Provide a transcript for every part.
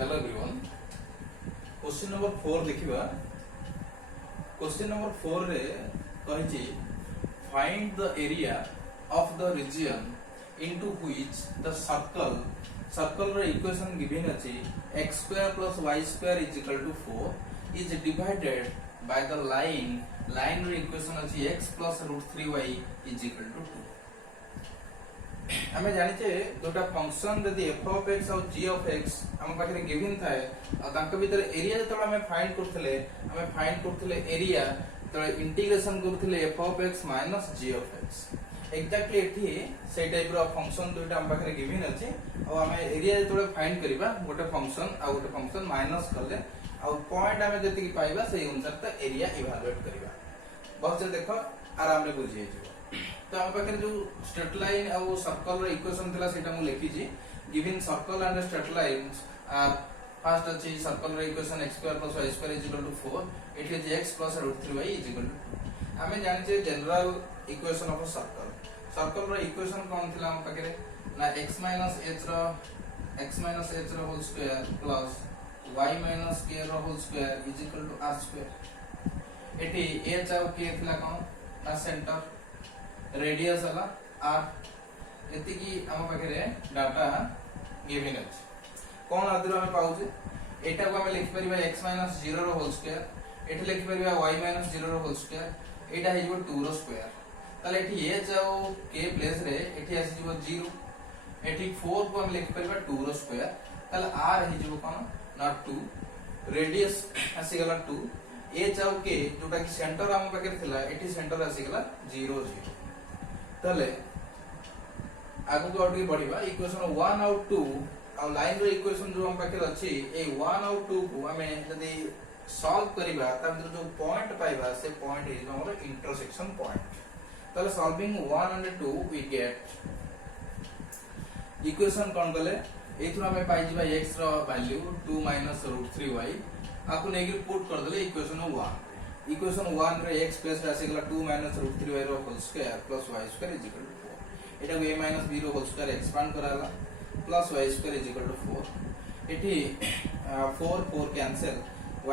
Hello everyone question number 4 देखिबा question number 4 रे कहिछि find the area of the region into which the circle रे equation given अछि x square plus y square is equal to 4 is divided by the line रे equation अछि x plus √3y is equal to 2। हमें जानिचे दोटा function यदि f of x और g of x हम पाखरे गिवन थाए आ तांका भीतर एरिया जतो हमें फाइंड करथले एरिया तो इंटीग्रेशन करथले f of x minus g of x exactly एठी से टाइप रो फंक्शन दोटा हम पाखरे गिवन अछि और हमें एरिया जतो फाइंड करिबा गोटे फंक्शन माइनस करले आ पॉइंट हमें जति की पाइबा सेही अनुसार त एरिया इवैल्यूएट करिबा बहुत से देखो आराम रे बुझिए जो तो हम पाखे जो स्ट्रेट लाइन और सर्कल रो इक्वेशन थिला सेटा मु लिखि छी given circle and straight lines are first अछि सर्कल रो equation x square plus y square is equal to 4 it is x plus √3y is equal to 2। हमें जानि छे जनरल इक्वेशन ऑफ सर्कल रो इक्वेशन कोन थिला हम पाखे ना x माइनस h रो whole square plus y minus k रो whole square is equal to r square at h और k थिला कोन ना सेंटर रेडियस वाला r एति की हम पाखरे डाटा गिवन अछि कोन आदिरो हम पाउजे एटा को हम लिखि परिबा x 0 रो होल स्क्वायर एठी लिखि परिबा y 0 रो होल स्क्वायर एटा हे जो 2 रो स्क्वायर ताले एठी h और k प्लेस रे एठी आसी जो 0 एठी 4 को हम लिखि परिबा 2 रो स्क्वायर ताले r हे जो कोन नॉट 2 रेडियस आसी गला 2 h और k जोटा की सेंटर हम पाखे थिला एठी सेंटर आसी गला 0 0 तले आगु को आउट बढ़िबा इक्वेशन 1 और 2 और लाइन रो इक्वेशन जो हम पाखे अछि ए 1 और 2 को हमें यदि सॉल्व करिबा त भीतर जो पॉइंट पाइबा से पॉइंट इज हमर इंटरसेक्शन पॉइंट तले solving 1 and 2 we get equation कोन गले एथु हमें पाइ जिबा x रो वैल्यू 2 √3y आकु नेगि पुट कर देले इक्वेशन 1 रे x प्लस आसे गला 2 √3y रो whole square plus y square is equal to 4 एटा को a - b रो होल स्क्वायर एक्सपांड कराला plus y square is equal to 4 एठी 4 cancel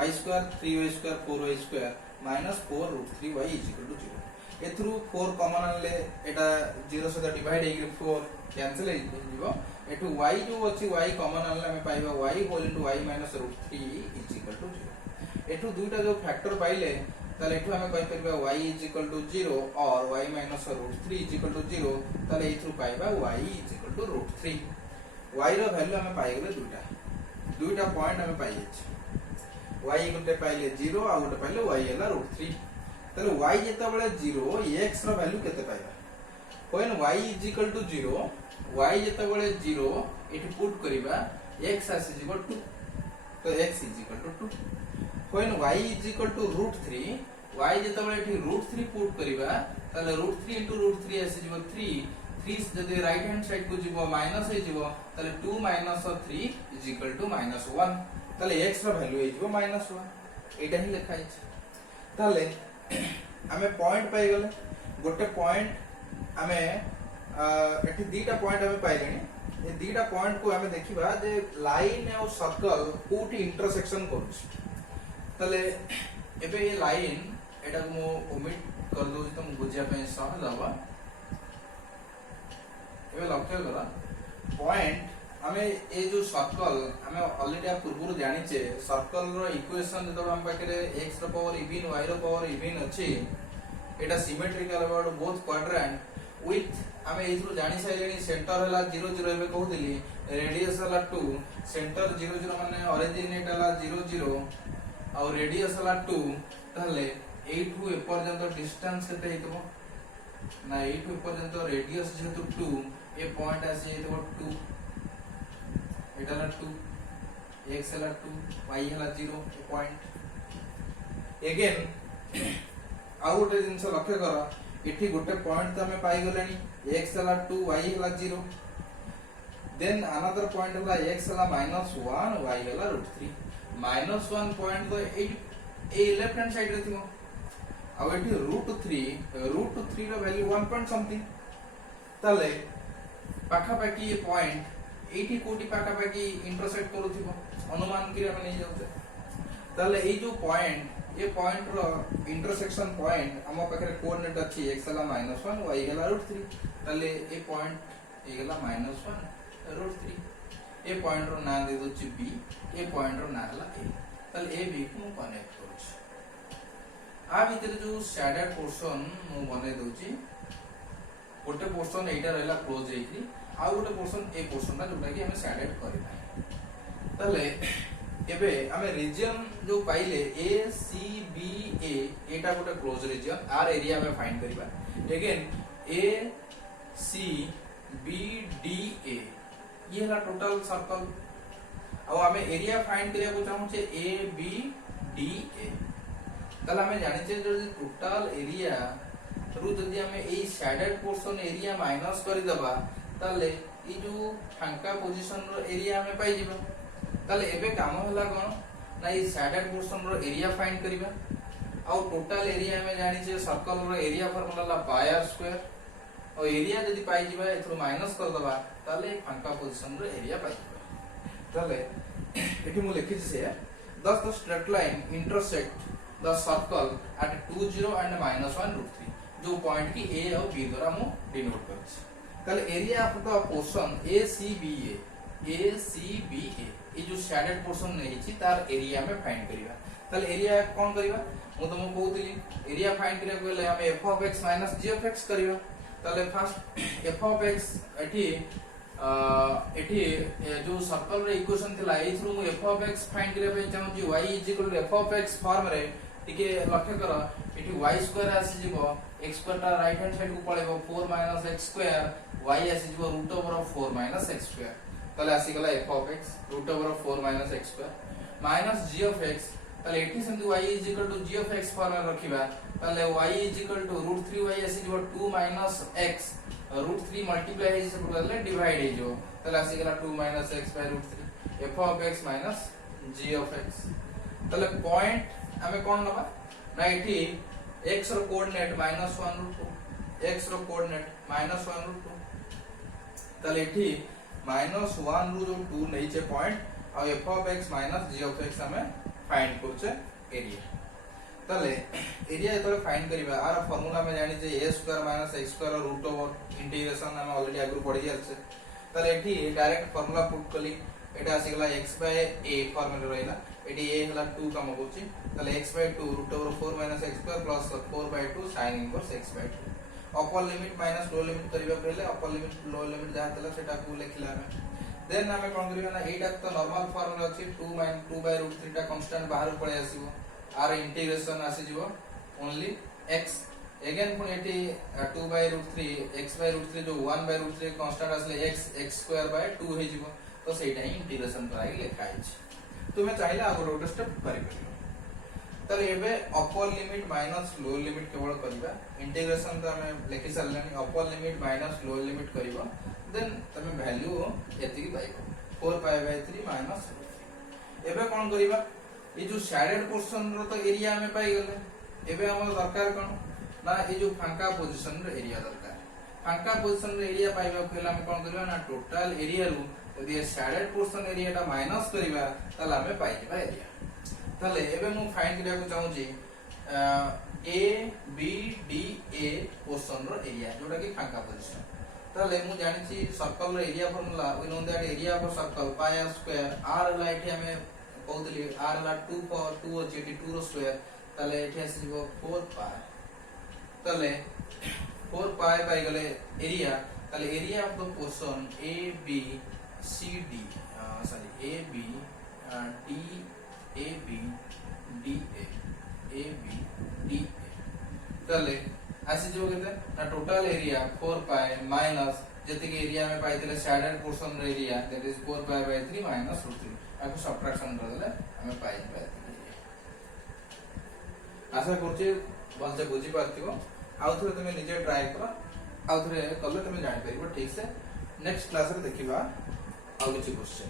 y square 3y square 4y square minus 4 √3y is equal to 0 एथ्रु 4 common आनले एटा 0 से divide हेगी 4 कैंसिल हे जिवो एठु y जो अछि y कॉमन आनले हमें पाइबा y whole into y - √3 is equal to 0 एठु दुईटा जो फैक्टर पाइले ताले एठु हमें पाइ परबा y इज इक्वल टू 0 और y - √3 इज इक्वल टू 0 ताले एथु पाइबा y is equal to √3 y रो वैल्यू हमें पाइ गेले दुईटा पॉइंट हमें पाइ अछि y गोटे पाइले 0 आ गोटे पाइले y हला √3 ताले y जेता बेले 0 x रो वैल्यू केते पाइबा when y is equal to 0 y जेता बेले 0 एठी पुट करिबा x आसी जिवो 2 तो x is equal to 2 when y is equal to √3 y जेता बेले एठी √3 पुट करिबा ताले √3 * √3 आसी जिवो 3 जदि राइट हैंड साइड को जिवो माइनस हे जिवो ताले 2 - 3 इज इक्वल टू -1 ताले x रो वैल्यू हे जिवो -1 एटा ही लिखा छै ताले हमें पॉइंट पाइ गेले गोटे पॉइंट हमें एठी दीटा पॉइंट हमें पाइलेनी ए दीटा पॉइंट को हमें देखिबा जे लाइन और सर्कल कोठी इंटरसेक्शन करूछ ताले एबे ये लाइन एटा को मो ओमिट कर दउ त मु बुझिया पे सहज हबा एबे लक्ष्य करा पॉइंट हमें ए जो सर्कल हमें ऑलरेडी पूर्व जानि छे सर्कल रो इक्वेशन जब हम पाकरे x रो पावर इवन y रो पावर इवन अछि एटा symmetrical about both quadrant with हमें इथरो जानि साइलेनी सेंटर हला 0 0 एबे कहू दिली रेडियस हला 2 सेंटर 0 0 माने ओरिजिनेट हला 0 0 और रेडियस हला 2 ताले 8 टू ए पर्यंत डिस्टेंस केते हेतबो ना 8 टू पर्यंत रेडियस जेतु 2 ए पॉइंट आसी हेतबो 2 एटा हला 2 x हला 2 y हला 0 ए पॉइंट अगेन आउट जिंस लक्ष्य करा एठी गोटे पॉइंट त हमें पाई गलानी x हला 2 y हला 0 देन अनदर पॉइंट हला x हला -1 y हला √3 -1 पॉइंट तो ए लेफ्ट हैंड साइड रे थिमो आ एठी √3 रो वैल्यू 1 पॉइंट समथिंग ताले पाखा पाखी ये पॉइंट एठी कोटी पाका पाकी इंटरसेक्ट करूथिबो अनुमान करी हम नहीं जाउते ताले ए जो पॉइंट ए पॉइंट रो इंटरसेक्शन पॉइंट हम पाखरे कोऑर्डिनेट अछि x हला -1 y हला √3 ताले ए पॉइंट ए हला -1 √3 ए पॉइंट रो नाम दे दोछि b ए पॉइंट रो नाम हला a ताले ए b को कनेक्ट करूछि आ भीतर जो शैडेड पोर्शन मु बने दोछि गोटे पोर्शन एटा रहला क्लोज हेकि आ गोटे पोर्शन ए पोर्शन जोटा कि हमें शैडेड करिना ताले एबे हमें रीजन जो पाइले ए सी बी ए एटा गोटे क्लोज रीजन आर एरिया में फाइंड करिबा again A C B D A ये हला टोटल सर्कल आ हमें एरिया फाइंड करिया को चाहू छे ए बी डी ए ताले हमें जानि छे जो टोटल एरिया रु जदि हमें ए शैडेड पोर्शन एरिया माइनस करि दबा ताले ई जो फांका पोजीशन रो एरिया हमें पाई जिबो ताले एबे काम होला कोन ना ई शैडेड पोर्शन रो एरिया फाइंड करिबा आ टोटल एरिया हमें जानि छे सर्कल रो एरिया फार्मूला ला पाई r स्क्वायर और एरिया जदि पाई जिबा एथरो माइनस कर दबा ताले फांका पोजीशन रो एरिया पाई जिबा ताले एठी मु लिखि छै thus the straight line intersect the circle at 2 0 and -1 √3 जो पॉइंट की ए और बी द्वारा मु डिनोट करछि ताले area of the portion A C B A ये जो शैडेड पोर्शन नै छि तार एरिया में फाइंड करिवा ताले एरिया कोन करिवा मु तुमको कहउतली एरिया फाइंड करिया गेले हम f of x - g of x करिवा ताले फर्स्ट f of x एठी जो सर्कल रे इक्वेशन थिला ए थ्रू मु f of x फाइंड करिया पे चाहू जी y f of x form रे टिके लक्ष्य करो एठी y स्क्वायर आसी जिवो x स्क्वायर ता राइट हैंड साइड को पळेबो 4 - x स्क्वायर y आसी जिवो √4 - x स्क्वायर ताले आसी गला f of x √4 - x square minus g of x ताले एठी संदि y g of x form में रखिबा ताले y √3y आसी जिवो 2 - x √3 मल्टीप्लाई हे से बदले डिवाइड हे जो ताले आसी गला 2 - x /√3 f of x - g of x ताले पॉइंट हमें कोन लबा ना एठी x रो कोऑर्डिनेट -1 x रो कोऑर्डिनेट -1 ताले एठी -1 रो जो 2 नै छै पॉइंट आ f of x - g of x हमें फाइंड करछे एरिया ताले एरिया तो फाइंड करिबा आर फार्मूला में जानि जे a स्क्वायर - x स्क्वायर √ओवर इंटीग्रेशन हम ऑलरेडी आगु पढ़ि गेल छै ताले एठी डायरेक्ट फार्मूला पुट कली एटा आसी गेला x/a फॉर्म में रहइला एटी a हला 2 कम होची ताले x/2 √4 - x square plus 4/2 sin inverse x/2 upper limit minus low limit करिबा पहिले अपर लिमिट लो लिमिट जा तला सेटा को लेखिला हमें देन हमें कोन करिबा ना एटा तो नॉर्मल फॉर्म रे अछि 2/√3 टा कांस्टेंट बाहर पळे आसीबो आर इंटीग्रेशन आसी जिवो ओनली x अगेन पुन एटी 2/√3 x/√3 जो 1/√3 कांस्टेंट आसले x स्क्वायर/2 हे जिवो तो सेटा ही इंटीग्रेशन कराई लेखा अछि तुमे चाहिले आ गोटे स्टेप करि तले एबे अपर लिमिट माइनस लो लिमिट केवल करबा इंटीग्रेशन तो हमें लिखि सल्लानी अपर लिमिट माइनस लो लिमिट करबा देन तमे वैल्यू एति की पाइबो 4π/3 माइनस एबे कोन करबा ए जो शैडेड पोर्शन रो तो एरिया हमें पाई गेले एबे हमर दरकार कोन ना ए जो फांका पोजीशन रो एरिया दरकार फांका पोजीशन रो एरिया पाइबा पहला हम कोन करबा ना टोटल एरिया रो यदि शैडेड पोर्शन एरिया टा माइनस करबा तला हमें पाई जेबा एरिया तले एबे मु फाइंड करिया को चाहू छी A B D A portion रो एरिया जोटा कि फांका पोजीशन तले मु जानि छी सर्कल रो area formula we know that area of circle pi r square r लाइट हमें कहउतली r ला 2 पर 2 अछि 2 रो स्क्वायर तले एठी आसी जिवो 4 पाई तले 4 पाई पाई गले एरिया तले area of the portion A B C D sorry A B D A B D A B D तले आसी जो केते ना टोटल एरिया 4 पाई माइनस जति के एरिया में पाइतले शैडेड पोर्शन रे एरिया दैट इज 4π/3 माइनस √3 आको सब्ट्रैक्शन कर देले हमें पाई एरिया आशा करछि भलसे बुझी पारथिबो आउ थरे तमे निजे ट्राई करो आउ थरे कले तमे जानि परिबो ठीक से नेक्स्ट क्लास रे देखिबा आउ किछि क्वेश्चन